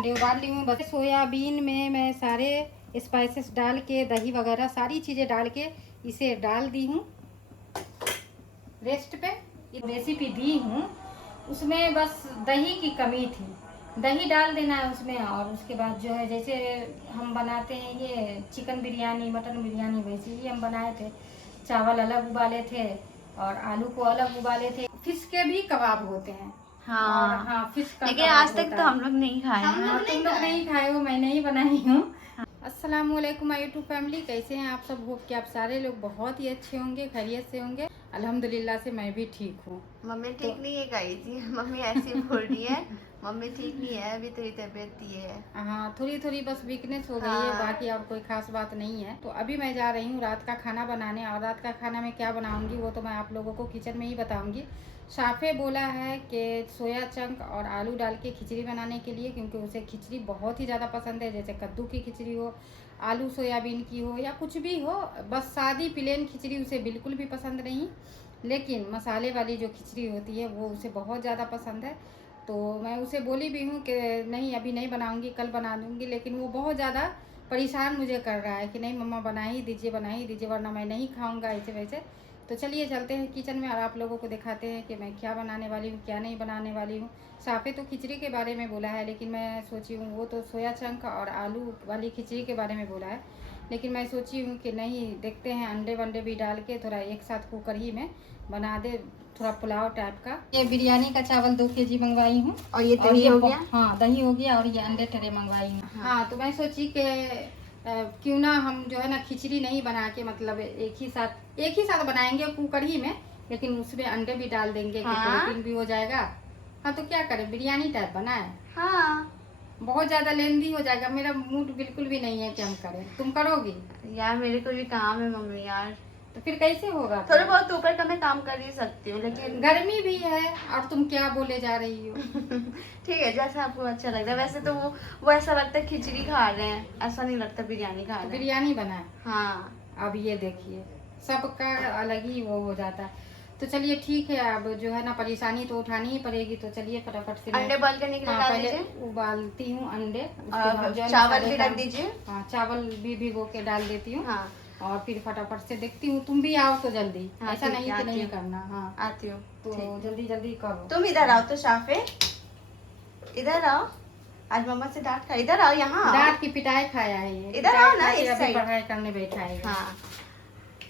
अंडे उबाल ली हूँ। बस सोयाबीन में मैं सारे स्पाइसेस डाल के, दही वगैरह सारी चीज़ें डाल के इसे डाल दी हूँ रेस्ट पे। रेसिपी दी हूँ, उसमें बस दही की कमी थी। दही डाल देना है उसमें, और उसके बाद जो है जैसे हम बनाते हैं ये चिकन बिरयानी, मटन बिरयानी, वैसे ही हम बनाए थे। चावल अलग उबाले थे और आलू को अलग उबाले थे। फिश के भी कबाब होते हैं। हाँ, और हाँ, फिश का लेकिन आज तक तो हम लोग नहीं खाए हैं। तुम लोग नहीं खाए हो, मैंने ही बनाई हूँ। अस्सलामुअलैकुम माय यूट्यूब फैमिली, कैसे हैं आप सब? होप कि आप सारे लोग बहुत ही अच्छे होंगे, खैरियत से होंगे। अल्हम्दुलिल्लाह से मैं भी ठीक हूँ। मम्मी ठीक नहीं है गाइस, मम्मी ऐसी बोल रही है। मम्मी ठीक नहीं है, अभी तेरी तबीयत ये है। हाँ, थोड़ी थोड़ी बस वीकनेस हो गई है, बाकी और कोई खास बात नहीं है। तो अभी मैं जा रही हूँ रात का खाना बनाने, और रात का खाना में क्या बनाऊंगी वो तो मैं आप लोगों को किचन में ही बताऊंगी। साफे बोला है कि सोया चंक और आलू डाल के खिचड़ी बनाने के लिए, क्योंकि उसे खिचड़ी बहुत ही ज़्यादा पसंद है। जैसे कद्दू की खिचड़ी हो, आलू सोयाबीन की हो, या कुछ भी हो, बस सादी प्लेन खिचड़ी उसे बिल्कुल भी पसंद नहीं। लेकिन मसाले वाली जो खिचड़ी होती है वो उसे बहुत ज़्यादा पसंद है। तो मैं उसे बोली भी हूँ कि नहीं अभी नहीं बनाऊंगी, कल बना दूंगी। लेकिन वो बहुत ज़्यादा परेशान मुझे कर रहा है कि नहीं मम्मा बना ही दीजिए, वरना मैं नहीं खाऊंगा ऐसे वैसे। तो चलिए चलते हैं किचन में और आप लोगों को दिखाते हैं कि मैं क्या बनाने वाली हूँ, क्या नहीं बनाने वाली हूँ। साफे तो खिचड़ी के बारे में बोला है, लेकिन मैं सोची हूँ, वो तो सोया चंक और आलू वाली खिचड़ी के बारे में बोला है, लेकिन मैं सोची हूँ कि नहीं, देखते हैं अंडे वंडे भी डाल के थोड़ा एक साथ कुकर ही में बना दे, थोड़ा पुलाव टाइप का। ये बिरयानी का चावल 2 केजी मंगवाई हूँ, और ये दही हो गया। हाँ, दही हो गया, और ये अंडे टरे मंगवाई हूँ। हाँ, तो मैं सोची कि क्यों ना हम जो है ना खिचड़ी नहीं बना के, मतलब एक ही साथ बनाएंगे कुकर ही में, लेकिन उसमें अंडे भी डाल देंगे। हाँ? प्रोटीन भी हो जाएगा। हाँ, तो क्या करें, बिरयानी टाइप बनाए। हाँ, बहुत ज्यादा लेंदी हो जाएगा, मेरा मूड बिल्कुल भी नहीं है कि हम करें। तुम करोगी? यार मेरे को भी काम है मम्मी यार। तो फिर कैसे होगा? थोड़ा बहुत ऊपर का मैं काम कर ही सकती हूँ, लेकिन गर्मी भी है, और तुम क्या बोले जा रही हो? ठीक है, जैसा आपको अच्छा लगता है। वैसे तो वो ऐसा लगता है खिचड़ी खा रहे हैं, ऐसा नहीं लगता बिरयानी खा रहे हैं। बिरयानी बनाए। हाँ, अब ये देखिए, सबका अलग ही वो हो जाता है। तो चलिए ठीक है, अब जो है ना परेशानी तो उठानी ही पड़ेगी। तो चलिए फटाफट से अंडे बॉईल करने के लिए डाल पहले दीजिए। उबालती हूँ अंडे, चावल भी रख दीजिए। हाँ, चावल भी भिगो के डाल देती हूँ। हाँ, और फिर फटाफट से देखती हूँ, तुम भी आओ तो जल्दी। हाँ, ऐसा नहीं कि नहीं करना। हाँ, आती हूँ। तो जल्दी जल्दी करो। तुम इधर आओ तो शाफे, इधर आओ। आज मम्मा से डांट खा, इधर आओ, यहाँ आओ। डांट की पिटाई खाया है ये। इधर आओ ना, इस अभी साइड पढ़ाई करने बैठा है। हाँ,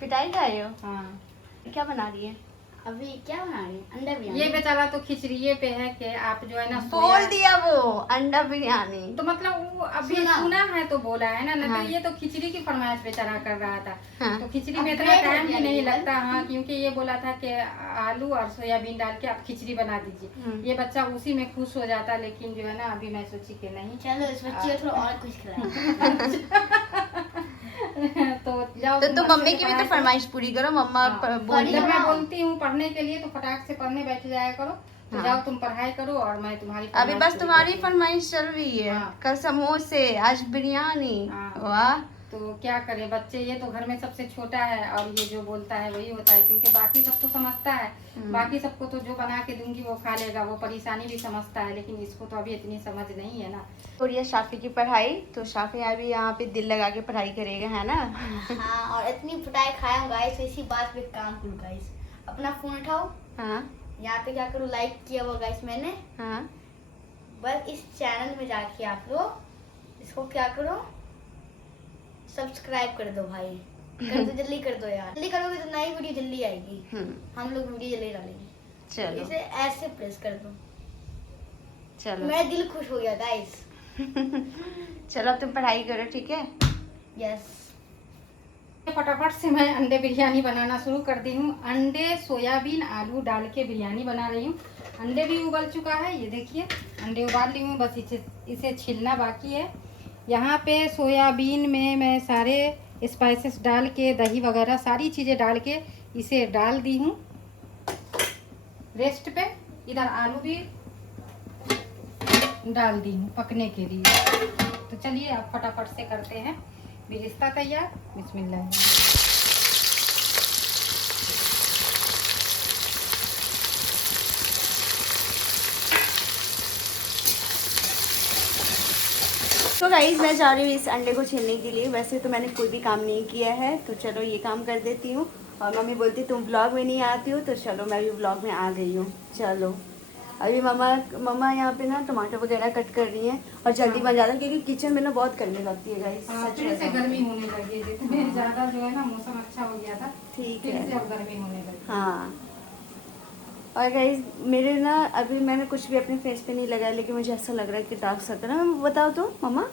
पिटाई खाए हो। हाँ, क्या बना रही है अभी? क्या बना रही है? अंडा बिरयानी। ये बेचारा तो खिचड़ी पे है कि आप जो है ना बोल दिया वो अंडा बिरयानी। तो मतलब वो अभी सुना है तो बोला है ना। हाँ। तो ये तो खिचड़ी की फरमाइश बेचारा कर रहा था। हाँ। तो खिचड़ी में इतना टाइम भी नहीं लगता। हाँ, क्योंकि ये बोला था कि आलू और सोयाबीन डाल के आप खिचड़ी बना दीजिए। ये बच्चा उसी में खुश हो जाता, लेकिन जो है ना अभी मैं सोची कि नहीं, चलो इस बच्चे को थोड़ा और कुछ खिलाओ। तो जाओ। तो तुम मम्मी की भी तो फरमाइश पूरी करो। मम्मा बोली जब मैं बोलती हूँ पढ़ने के लिए तो फटाक से पढ़ने बैठ जाया करो। तो हाँ। जाओ तुम पढ़ाई करो, और मैं तुम्हारी अभी बस तुम्हारी फरमाइश चल रही है। हाँ। कल समोसे, आज बिरयानी। हाँ। वाह। तो क्या करे बच्चे, ये तो घर में सबसे छोटा है, और ये जो बोलता है वही होता है, क्योंकि बाकी सब तो समझता है। बाकी सबको तो जो बना के दूंगी वो खा लेगा, वो परेशानी भी समझता है, लेकिन इसको तो अभी इतनी समझ नहीं है ना। और ये शाफी की पढ़ाई, तो शाफी अभी यहाँ पे दिल लगा के पढ़ाई करेगा, है ना। हाँ, और इतनी पिटाई खाया गाइस, इसी बात पे काम करूँ गाइस। अपना फोन उठाओ। हाँ, यहाँ पे क्या करूँ, लाइक किया हुआ गाइस मैंने। हाँ, बस इस चैनल में जाके आप लोग इसको क्या करो, सब्सक्राइब कर दो भाई। कर दो, जल्दी कर दो यार। जल्दी करोगे तो नई वीडियो जल्दी आएगी। हम लोग वीडियो जल्दी डालेंगे। चलो इसे ऐसे प्रेस कर दो। चलो मेरा दिल खुश हो गया गाइस। चलो अब तुम पढ़ाई करो, ठीक है। यस। फटाफट से मैं अंडे बिरयानी बनाना शुरू कर दी हूँ। अंडे, सोयाबीन, आलू डाल के बिरयानी बना रही हूँ। अंडे भी उबल चुका है, ये देखिए अंडे उबाल ली हूँ, बस इसे छीलना बाकी है। यहाँ पे सोयाबीन में मैं सारे स्पाइसेस डाल के, दही वगैरह सारी चीज़ें डाल के इसे डाल दी हूँ रेस्ट पे। इधर आलू भी डाल दी हूँ पकने के लिए। तो चलिए अब फटाफट से करते हैं बिरिस्ता तैयार। बिस्मिल्लाह। तो गाइस मैं जा रही हूँ इस अंडे को छीलने के लिए। वैसे तो मैंने कोई भी काम नहीं किया है, तो चलो ये काम कर देती हूँ। और मम्मी बोलती तुम ब्लॉग में नहीं आती हो, तो चलो मैं भी ब्लॉग में आ गई हूँ। चलो अभी मम्मा यहाँ पे ना टमाटर वगैरह कट कर रही हैं और जल्दी बन जाता है, क्योंकि किचन में ना बहुत गर्मी लगती है गाइस। फिर से गर्मी होने लगी है, जितने ज्यादा जो है ना मौसम अच्छा हो गया था, ठीक फिर है। से अब गर्मी होने लगी। हाँ और गाइस मेरे ना अभी मैंने कुछ भी अपने फेस पे नहीं लगाया, लेकिन मुझे ऐसा लग रहा है कि डार्क सर्कल है। मैं बताओ तो मम्मा,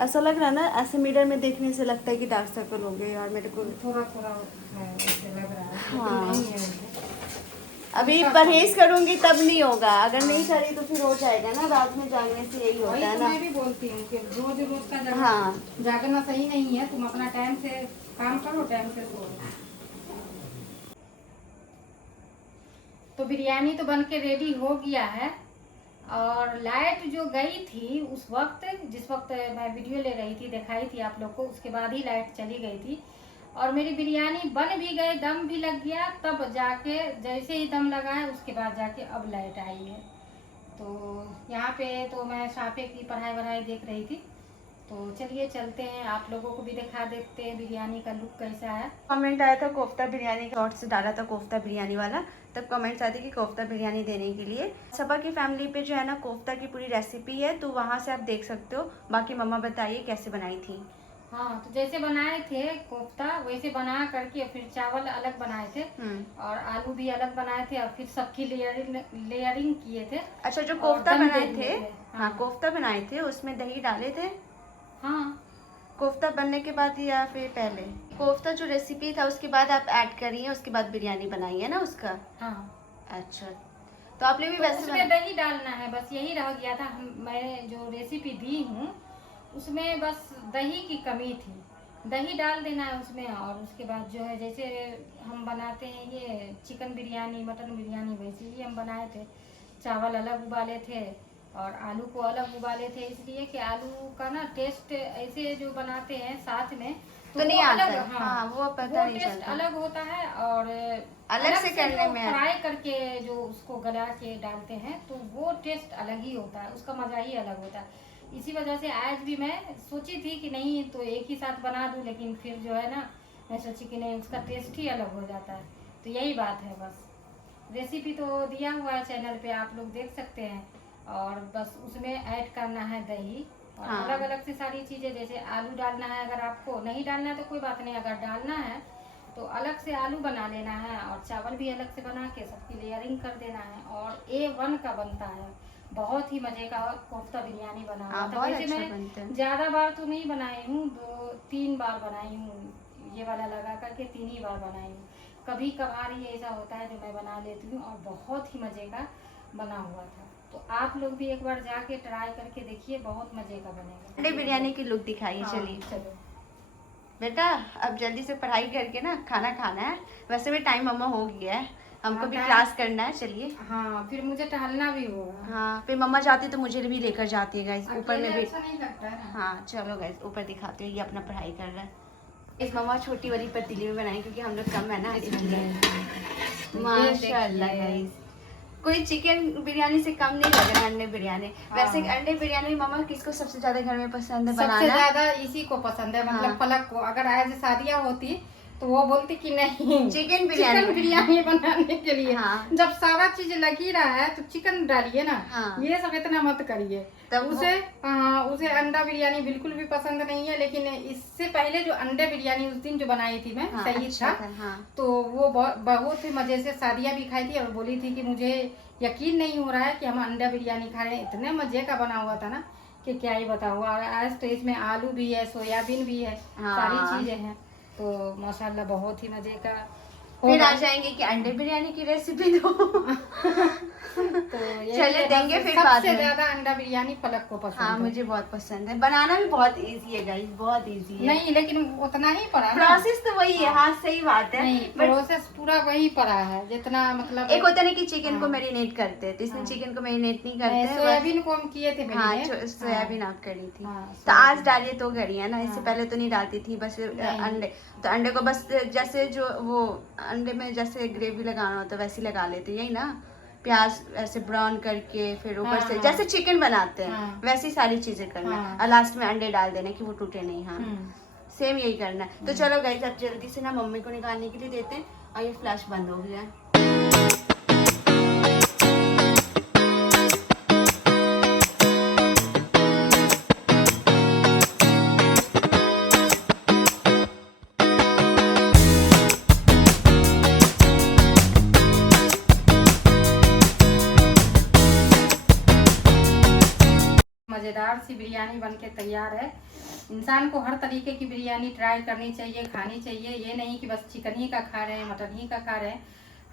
ऐसा लग रहा है ना, ऐसे मिरर में देखने से लगता है कि डार्क सर्कल हो गए यार मेरे को। थोड़ा थोड़ा ऐसे लग रहा है, हाँ। लेकिन नहीं है वैसे। अभी परहेज करूंगी तब नहीं होगा, अगर नहीं करी तो फिर हो जाएगा ना, रात में जागने से यही होता है ना। मैं भी बोलती हूँ कि रोज रोज का हाँ जागना सही नहीं है। तुम अपना टाइम से काम करो, टाइम से सो। तो बिरयानी तो बन के रेडी हो गया है। और लाइट जो गई थी उस वक्त, जिस वक्त मैं वीडियो ले रही थी, दिखाई थी आप लोग को, उसके बाद ही लाइट चली गई थी। और मेरी बिरयानी बन भी गई, दम भी लग गया, तब जाके जैसे ही दम लगा है उसके बाद जाके अब लाइट आई है। तो यहाँ पे तो मैं साफे की पढ़ाई देख रही थी। तो चलिए चलते हैं, आप लोगों को भी दिखा देते हैं बिरयानी का लुक कैसा है। कमेंट आया था कोफ्ता बिरयानी का, शॉर्ट से डाला था कोफ्ता बिरयानी वाला, तब कमेंट्स आते कि कोफ्ता बिरयानी देने के लिए। सबा की फैमिली पे जो है ना कोफ्ता की पूरी रेसिपी है, तो वहाँ से आप देख सकते हो। बाकी मम्मा बताइए कैसे बनाई थी। हाँ, तो जैसे बनाए थे कोफ्ता वैसे बना करके फिर चावल अलग बनाए थे और आलू भी अलग बनाए थे और फिर सबकी लेयरिंग किए थे। अच्छा, जो कोफ्ता बनाए थे, हाँ कोफ्ता बनाए थे, उसमें दही डाले थे। हाँ, कोफ्ता बनने के बाद या फिर पहले? कोफ्ता जो रेसिपी था उसके बाद आप ऐड करिए, उसके बाद बिरयानी बनाई है ना उसका। हाँ। अच्छा, तो आपने भी वैसे उसमें दही डालना है, बस यही रह गया था। मैं जो रेसिपी दी हूँ उसमें बस दही की कमी थी, दही डाल देना है उसमें। और उसके बाद जो है जैसे हम बनाते हैं ये चिकन बिरयानी, मटन बिरयानी, वैसे ही हम बनाए थे। चावल अलग उबाले थे और आलू को अलग उबाले थे, इसलिए कि आलू का ना टेस्ट ऐसे जो बनाते हैं साथ में तो नहीं आता अलग, है। हाँ, वो पता नहीं टेस्ट चलता, अलग होता है। और अलग से करने में फ्राई करके जो उसको गला के डालते हैं तो वो टेस्ट अलग ही होता है, उसका मजा ही अलग होता है। इसी वजह से आज भी मैं सोची थी कि नहीं तो एक ही साथ बना दूं, लेकिन फिर जो है ना मैं सोची कि नहीं, उसका टेस्ट ही अलग हो जाता है। तो यही बात है, बस रेसिपी तो दिया हुआ है चैनल पे, आप लोग देख सकते हैं। और बस उसमें ऐड करना है दही और हाँ। अलग अलग से सारी चीज़ें, जैसे आलू डालना है, अगर आपको नहीं डालना है तो कोई बात नहीं, अगर डालना है तो अलग से आलू बना लेना है और चावल भी अलग से बना के सबकी लेयरिंग कर देना है। और A1 का बनता है, बहुत ही मजे का कोफ्ता बिरयानी बना हुआ था। वैसे मैं ज्यादा बार तो नहीं बनाई हूँ, 2-3 बार बनाई हूँ, ये वाला लगा करके 3 ही बार बनाई हूँ। कभी कभार ही ऐसा होता है जो मैं बना लेती हूँ और बहुत ही मजे का बना हुआ था। तो आप लोग भी एक बार जाके ट्राई करके देखिए, बहुत मजे का बनेगा। अंडे बिरयानी की लुक दिखाइए। हाँ, चलिए चलो बेटा, अब जल्दी से पढ़ाई करके ना खाना खाना है। वैसे भी टाइम मम्मा हो गया है, हमको भी क्लास करना है। चलिए। हाँ, फिर मुझे टहलना भी होगा। हाँ, फिर मम्मा जाती तो मुझे भी लेकर जाती है गाइस, ऊपर में भी। अच्छा नहीं लगता है ना। हाँ चलो गाइस, ऊपर दिखाते हो, ये अपना पढ़ाई कर रहा है। इस मम्मा छोटी वाली पतीली में बनाई, क्योंकि हम लोग कम है ना, इसलिए। माशाल्लाह गाइस, कोई चिकन बिरयानी से कम नहीं लग रहा अंडे बिरयानी। वैसे अंडे बिरयानी मम्मा किसको सबसे ज्यादा घर में पसंद है बनाना? सबसे ज्यादा इसी को पसंद है, मतलब पलक को। अगर आज शादियाँ होती तो वो बोलती कि नहीं चिकन बिरयानी बनाने के लिए। हाँ। जब सारा चीज लग ही रहा है तो चिकन डालिए ना। हाँ। ये सब इतना मत करिए। तब उसे अंडा बिरयानी बिल्कुल भी पसंद नहीं है। लेकिन इससे पहले जो अंडे बिरयानी उस दिन जो बनाई थी मैं, सही अच्छा था। हाँ। तो वो बहुत ही मजे से शादियाँ भी खाई थी और बोली थी कि मुझे यकीन नहीं हो रहा है कि हम अंडा बिरयानी खा रहे हैं, इतने मजे का बना हुआ था ना कि क्या ही बताऊँ। आज तो इसमें आलू भी है, सोयाबीन भी है, सारी चीजें हैं। तो माशाल्लाह बहुत ही मजे का। फिर आ जाएंगे कि अंडे बिरयानी की रेसिपी दो। तो चलिए देंगे फिर बाद सबसे में। ज्यादा अंडा बिरयानी पलक को पसंद हाँ, है। मुझे बहुत पसंद है, बनाना भी बहुत इजी है गाइस, बहुत इजी है। नहीं, लेकिन उतना ही पड़ा है। प्रोसेस तो वही है। हाँ सही बात है। नहीं, प्रोसेस पूरा वही पड़ा है जितना, मतलब एक होता है ना कि चिकन को मैरिनेट करते हैं, तो इसमें चिकन को मैरिनेट नहीं करते हैं। सोयाबीन को हम किए थे। हाँ, सोयाबीन आप करी थी। हाँ, तो आज डालिए तो करी है ना, इससे पहले तो नहीं डालती थी, बस अंडे। तो अंडे को बस जैसे जो वो अंडे में जैसे ग्रेवी लगाना होता है वैसे लगा लेते, यही ना। प्याज ऐसे ब्राउन करके फिर ऊपर हाँ, से हाँ। जैसे चिकन बनाते हैं हाँ। वैसी सारी चीजें करना हाँ। और लास्ट में अंडे डाल देना कि वो टूटे नहीं। हाँ हम्म। सेम यही करना है। तो चलो गाइस अब जल्दी से ना मम्मी को निकालने के लिए देते हैं। और ये फ्लैश बंद हो गया है। मज़ेदार सी बिरयानी बनके तैयार है। इंसान को हर तरीके की बिरयानी ट्राई करनी चाहिए, खानी चाहिए। ये नहीं कि बस चिकन ही का खा रहे हैं, मटन ही का खा रहे हैं,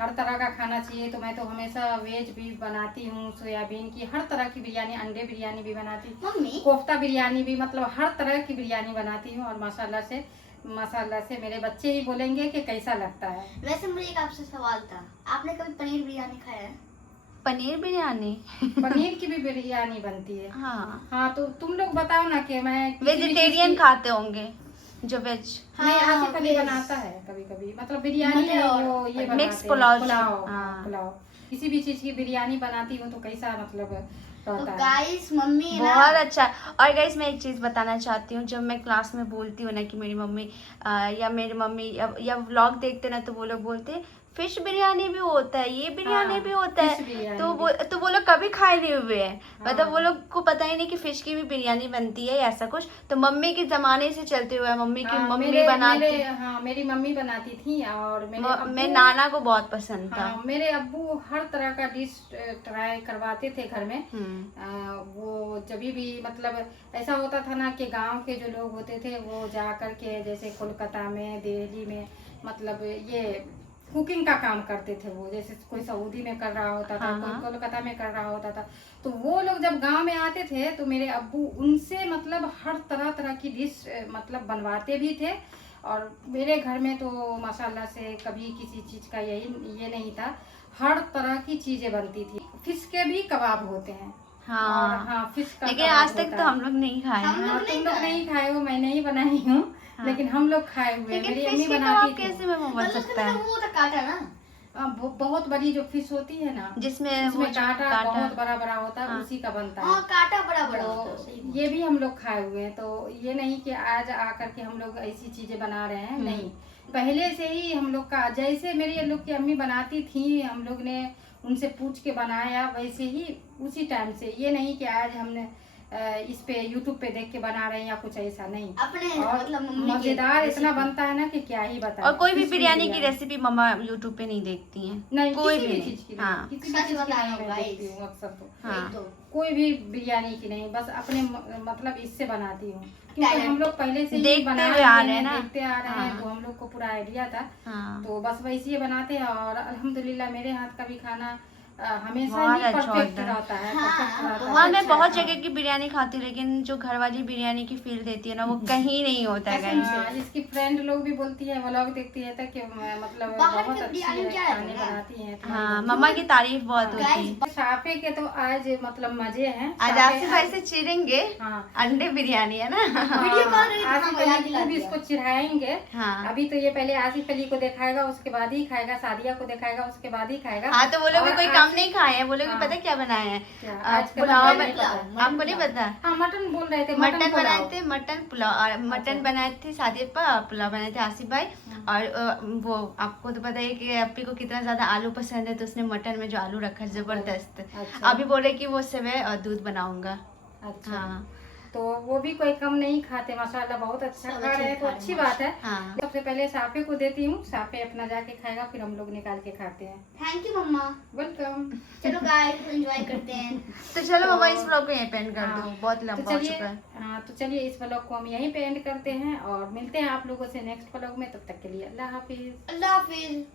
हर तरह का खाना चाहिए। तो मैं तो हमेशा वेज भी बनाती हूँ, सोयाबीन की हर तरह की बिरयानी, अंडे बिरयानी भी बनाती हूँ, मम्मी कोफ्ता बिरयानी भी, मतलब हर तरह की बिरयानी बनाती हूँ। और माशाल्लाह से मेरे बच्चे ही बोलेंगे कि कैसा लगता है। वैसे मुझे एक आपसे सवाल था, आपने कभी पनीर बिरयानी खाया है? पनीर बिरयानी पनीर की भी बिरयानी बनती है। हाँ हाँ तो तुम लोग बताओ ना कि मैं किसी भी चीज़ वेजिटेरियन की- खाते होंगे जो वेज। नहीं, हाँ, आसिफ अली वेज। बनाता है कभी कभी, मतलब बिरयानी मटर में और वो ये मिक्स बनाते हैं, पुलाव। पुलाव। हाँ। हाँ, पुलाव। किसी भी चीज की बिरयानी बनाती हूँ तो कैसा मतलब तो रहता है। गाइस मम्मी ना बहुत अच्छा। और गाइस मैं एक चीज बताना चाहती हूँ, जब मैं क्लास में बोलती हूँ ना कि मेरी मम्मी या मेरी मम्मी या व्लॉग देखते ना तो वो लोग बोलते हैं फिश बिरयानी भी होता है, ये बिरयानी हाँ, भी होता फिश है। बिरयानी तो वो लोग कभी खाए नहीं हुए हैं। मतलब हाँ। वो लोग को पता ही नहीं कि फिश की भी बिरयानी बनती है ऐसा कुछ। तो मम्मी के जमाने से चलते हुए मम्मी की हाँ, मम्मी बनाती। मेरी मम्मी बनाती थी और मेरे मेरे अब्बू- नाना को बहुत पसंद था। हाँ, मेरे अब्बू हर तरह का डिश ट्राई करवाते थे घर में। वो जब भी मतलब ऐसा होता था ना कि गांव के जो लोग होते थे वो जा कर के जैसे कोलकाता में, दिल्ली में, मतलब ये कुकिंग का काम करते थे। वो जैसे कोई सऊदी में कर रहा होता था, हाँ, कोई हाँ। कोलकाता में कर रहा होता था। तो वो लोग जब गांव में आते थे तो मेरे अब्बू उनसे मतलब हर तरह तरह की डिश मतलब बनवाते भी थे। और मेरे घर में तो माशाल्लाह से कभी किसी चीज का ये नहीं था, हर तरह की चीजें बनती थी। फिश के भी कबाब होते हैं। हाँ। और हाँ, फिश का लेकिन कबाब आज तक होता तो है। हम लोग नहीं खाए हम हैं। लोग तुम लोग नहीं खाए हो, मैं नहीं बनाई हूँ। हाँ। लेकिन हम लोग खाए हुए हैं। लेकिन मेरी फिश अम्मी के बनाती कबाब थी। कैसे में बन मतलब सकता है? वो तो काटा ना, बहुत बड़ी जो फिश होती है ना, जिसमें वो उसमें जो कांटा बहुत बड़ा बड़ा होता है। हाँ। उसी का बनता हाँ है। काटा बड़ा बड़ा होता है, तो सही बात। ये भी हम लोग खाए हुए हैं। तो ये नहीं कि आज आकर के हम लोग ऐसी चीजें बना रहे हैं, नहीं। पहले से ही हम लोग का जैसे मेरी लोग की अम्मी बनाती थी, हम लोग ने उनसे पूछ के बनाया वैसे ही उसी टाइम से। ये नहीं कि आज हमने इस पे यूट्यूब पे देख के बना रहे हैं या कुछ ऐसा नहीं। अपने और मतलब मम्मी की मजेदार इतना रेसिपी। बनता है ना कि क्या ही बताएं। और कोई भी फिश की बिरयानी की रेसिपी मम्मा यूट्यूब पे नहीं देखती हैं। नहीं, कोई किसी भी भी नहीं। चीज की हाँ। नहीं, किसी भी सच चीज की बता नहीं रहा हूँ मैं guys। देखती हूँ अक्सर तो। हाँ। वही तो। कोई भी बिरयानी की नहीं, बस अपने मतलब इससे बनाती हूँ क्योंकि Talent। हम लोग पहले से ही देखते बना हुए आ रहे रहे हैं हैं, ना। देखते आ रहे हैं। हाँ। तो हम लोग को पूरा आइडिया था। हाँ। तो बस वैसे ही बनाते हैं। और अल्हम्दुलिल्लाह मेरे हाथ का भी खाना हमेशा बहुत ही अच्छा परफेक्ट होता है। रहता है। हाँ, perfect रहता बहुत हाँ है। मैं बहुत हाँ। जगह की बिरयानी खाती हूँ लेकिन जो घर वाली बिरयानी की फील देती है ना वो कहीं नहीं होता है कसम guys। से। हाँ, इसकी फ्रेंड लोग भी बोलती है, व्लॉग देखती है कि मतलब बाहर बहुत की अच्छी बिरयानी है, क्या है खाने ना? बनाती है तुम्हारी हाँ मम्मी। मम्मा की तारीफ बहुत हाँ। होती है। साफे के तो आज मतलब मजे हैं। आज साफे आसिफ भाई से चिढ़ेंगे। हाँ। अंडे बिरयानी है ना। वीडियो कॉल रही थी, आसिफ हाँ, अली याद को दिला भी दिया। इसको चिढ़ाएंगे। हाँ। अभी तो ये पहले आसिफ अली को दिखाएगा, उसके बाद ही खाएगा। सादिया को दिखाएगा, उसके बाद ही खाएगा। हाँ तो वो लोग भी और कोई आज- कम नहीं खाए हैं। वो लोग भी हाँ। पता क्या बनाए हैं? क्या? आज का पुलाव मटन बन- पुलाव, आपको नहीं पता? हाँ, मटन बोल रहे थे। मटन बनाए पुलाव। थे, मटन पुलाव। और मटन अच्छा। बनाए थे सादिया पा, पुलाव बनाए थे आसिफ भाई। और वो आपको तो पता है कि अप्पी को कितना ज्यादा आलू पसंद है तो उसने मटन में जो आलू रखा जबरदस्त। अच्छा। अभी बोल रहे कि वो सेवई और दूध बनाऊंगा। अच्छा। हाँ। तो वो भी कोई कम नहीं खाते माशाल्लाह, बहुत अच्छा सब खा अच्छे रहे हैं तो खा रहे अच्छी हैं। बात है। हाँ। सबसे पहले साफे को देती हूँ, साफे अपना जाके खाएगा, फिर हम लोग निकाल के खाते हैं। Thank you mamma. वेलकम। चलो गाइस एंजॉय करते हैं। तो चलो मम्मा इस व्लॉग को यहीं पे एंड कर दो, हाँ, बहुत लंबा हो चुका है। हाँ तो चलिए इस व्लॉग को हम यहीं पे एंड करते हैं और मिलते हैं आप लोगों से नेक्स्ट व्लॉग में। तब तक के लिए अल्लाह हाफिज। अल्लाह हाफिज।